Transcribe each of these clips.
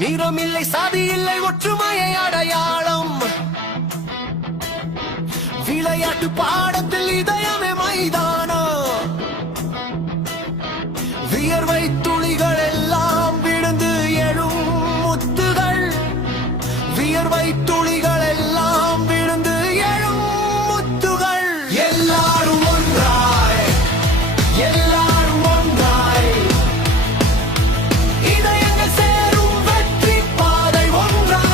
நிறமில்லை சாதி இல்லை ஒற்றுமையை அடையாளம் விளையாட்டு பாடத்தில் இதயமே மைதானம் வியர்வை துளிகள் எல்லாம் விழுந்து எழும் முத்துகள் வியர்வை துளிகள் எல்லாம் விழுந்து எழும் முத்துகள் எல்லாரும் ஒன்றாய் எல்லாரும் ஒன்றாய் இதயங்கள் சேரும் வெற்றி பாதை ஒன்றாய்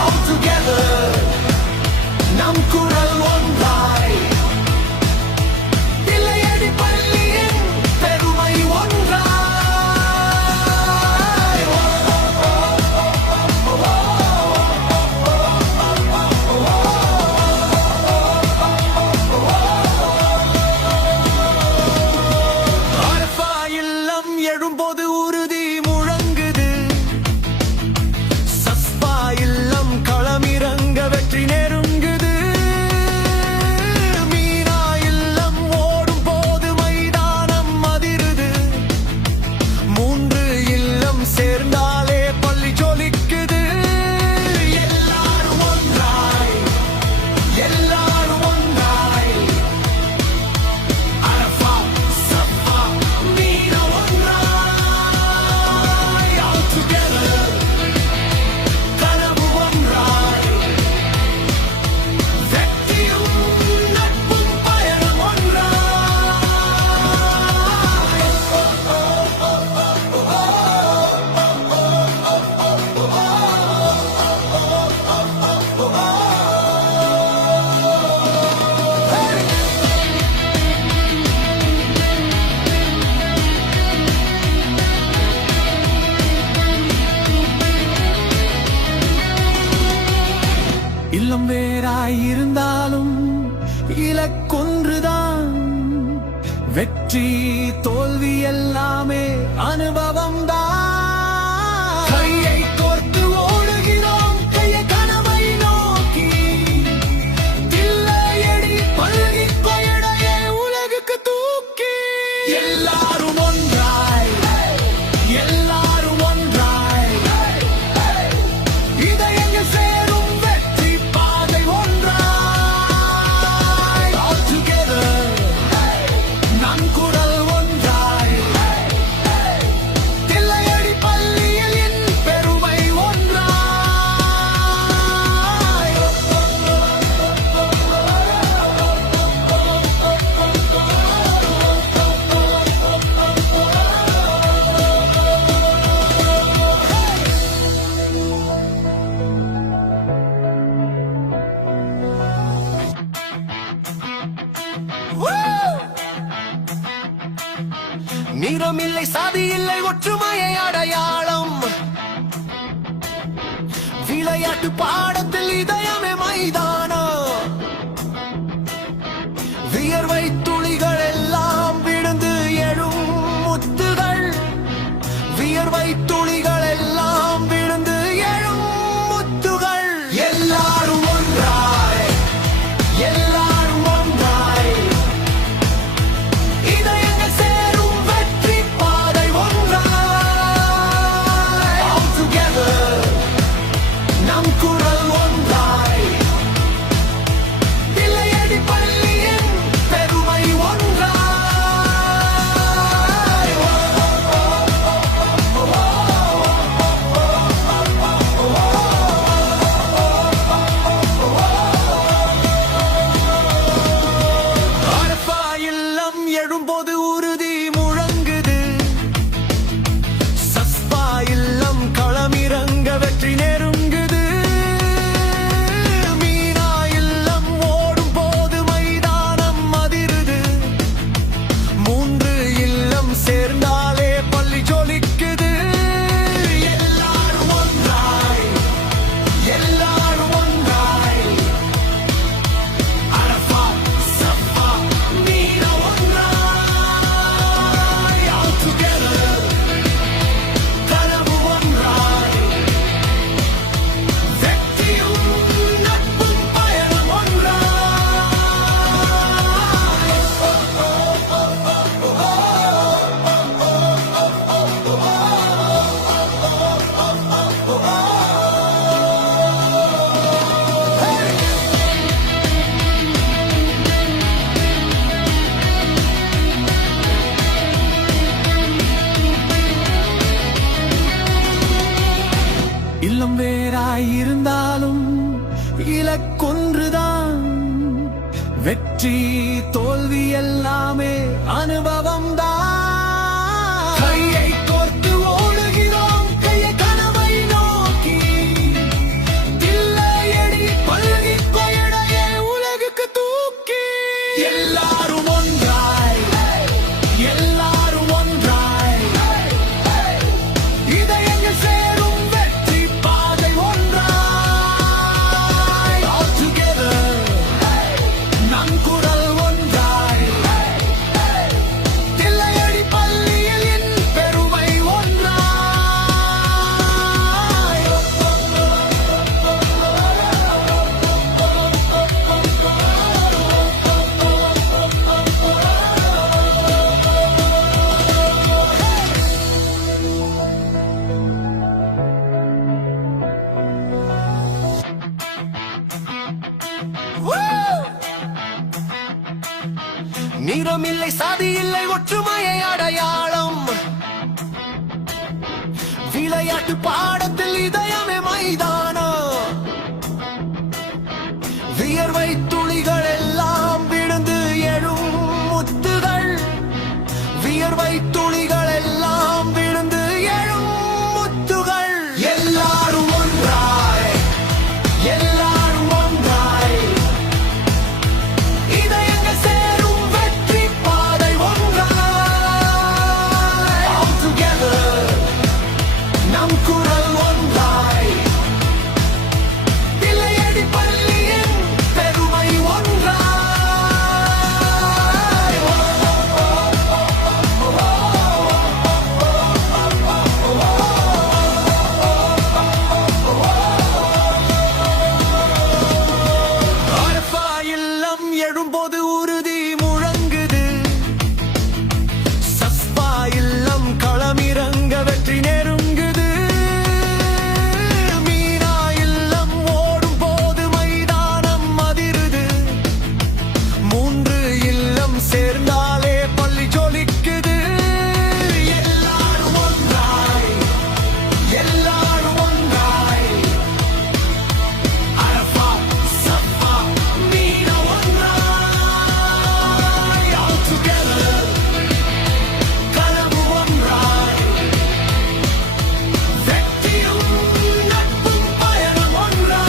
all together நம் குரல் ஒன்றாய் தில்லையடி பள்ளியின் பெருமை ஒன்றாய் அரபா இல்லம் எழும்போது உறுதி முழங்குது சஸ்பா இல்லம் களமிறங்க வெற்றி நெருங்குது மீனா இல்லம் ஓடும் போது மைதானம் அதிருது மூன்று இல்லம் சேர்ந்தாலே பள்ளி ஜொலிக்குது எல்லாரும் ஒன்றாய் எல்லாரும் ஒன்றாய் அரபா சஃபா மீனா ஒன்றாய் all together கனவு ஒன்றாய் வெற்றியும் நட்பும் பயணம் ஒன்றாய் இல்லம் வேறாயிருந்தாலும் இலக்கொன்றுதான் வெற்றி தோல்வி எல்லாமே அனுபவம் தான் கையை கோர்த்து ஓடுகிறோம் கைய கனவை நோக்கி தில்லையடி பள்ளி கொயடையே உலகுக்கு தூக்கி எல்லாரும் ஒன்றாய் எல்லாரும் ஒன்றாய் இதயங்கள் சேரும் வெற்றி பாதை ஒன்றாய் all together நம் குரல் ஒன்றாய் தில்லையடி பள்ளியின் பெருமை ஒன்றாய் நிறமில்லை சாதி இல்லை ஒற்றுமையை அடையாளம் விளையாட்டு பாடத்தில் இதயமே மைதானம் வியர்வை துளிகள் எல்லாம் விழுந்து எழும் முத்துகள் வியர்வை துளிகள் எல்லாம் விழுந்து எழும் முத்துகள் எல்லாரும் ஒன்றாய் எல்லாரும் ஒன்றாய் இதயங்கள் சேரும் வெற்றி பாதை ஒன்றாய் all together நம் குரல் ஒன்றாய் தில்லையடி பள்ளியின் பெருமை ஒன்றாய் அரபா இல்லம் எழும்போது உறுதி முழங்குது சஸ்பா இல்லம் களமிறங்க வெற்றி நெருங்குது மீனா இல்லம் ஓடும் போது மைதானம் அதிருது மூன்று இல்லம் சேர்ந்தாலே பள்ளி ஜொலிக்குது எல்லாரும் ஒன்றாய் எல்லாரும் ஒன்றாய் அரபா சஃபா மீனா ஒன்றாய் வெற்றி தோல்வி எல்லாமே அனுபவம் தான். கையை கோர்த்து ஓடுகிறோம் கையை கனவை நோக்கி. தில்லையடி பல்கி கொயடையே உலகுக்கு தூக்கி. எல்லாரும் ஒன்றாய் எல்லாரும் ஒன்றாய் இதயங்கள் சேரும் வெற்றி பாதை ஒன்றாய். All together நம் குரல் ஒன்றாய். தில்லையடி பள்ளியில் என் பெருமை ஒன்றாய். நிறமில்லை சாதி இல்லை ஒற்றுமையை அடையாளம். விளையாட்டு பாடத்தில் இதயமே மைதானம். வியர்வை துளிகள் எல்லாம் விழுந்து எழும் முத்துகள். வியர்வை துளிகள் எல்லாம் விழுந்து எழும் முத்துகள். எல்லாரும் ஒன்றாய் எல்லாரும் ஒன்றாய் இதயங்கள் சேரும் வெற்றி பாதை ஒன்றாய். All together நம் குரல் ஒன்றாய். தில்லையடி பள்ளியின் பெருமை ஒன்றாய். அரபா இல்லம் எழும்போது உறுதி முழங்குது. சஸ்பா இல்லம் களமிறங்க வெற்றி நெருங்குது. மீனா இல்லம் ஓடும் போது மைதானம் அதிருது. மூன்று இல்லம் சேர்ந்தாலே பள்ளி ஜொலிக்குது. எல்லாரும் ஒன்றாய் எல்லாரும் ஒன்றாய். அரபா சஃபா மீனா ஒன்றாய். All together கனவு ஒன்றாய். வெற்றியும் நட்பும் பயணம் ஒன்றாய்.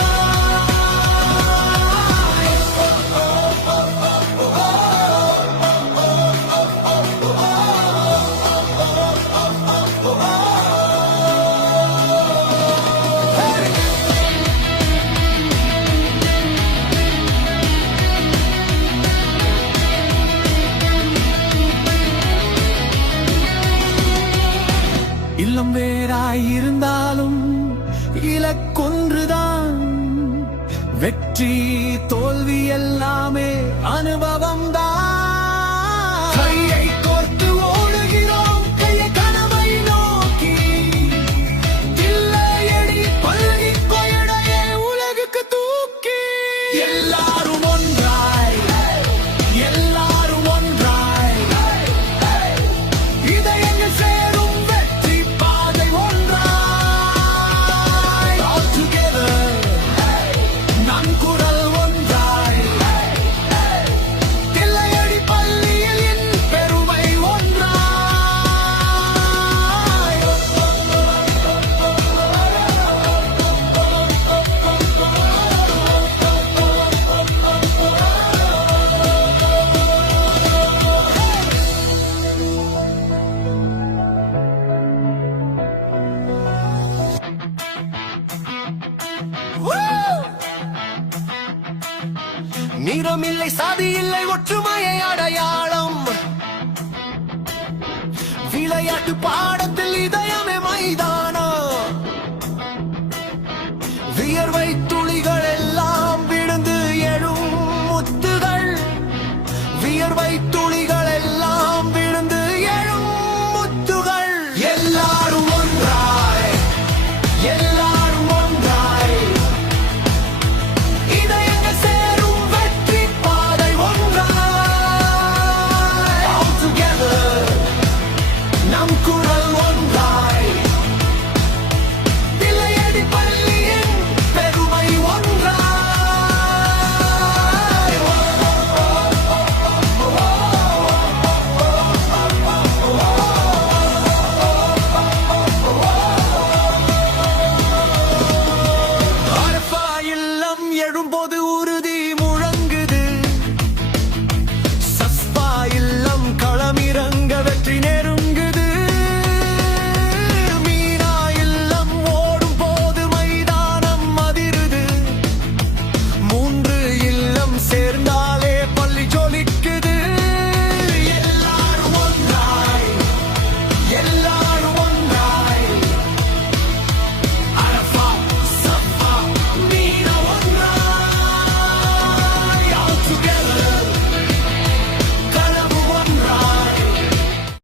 இல்லம் வேறாய் இருந்தாலும் இலக்கொன்றுதான். வெற்றி தோல்வி எல்லாமே அனுபவம் தான். கையை கோர்த்து ஓடுகிறோம் கையை கனவை நோக்கி. தில்லையடி பல்கி கொயடையே உலகுக்கு தூக்கி. எல்லாரும் ஒன்றாய் எல்லாரும் ஒன்றாய் இதயங்கள் சேரும் வெற்றி பாதை ஒன்றாய். All together நம் குரல் ஒன்றாய். தில்லையடி பள்ளியில் என் பெருமை ஒன்றாய். நிறமில்லை சாதி இல்லை ஒற்றுமையை அடையாளம். விளையாட்டு பாடத்தில் இதய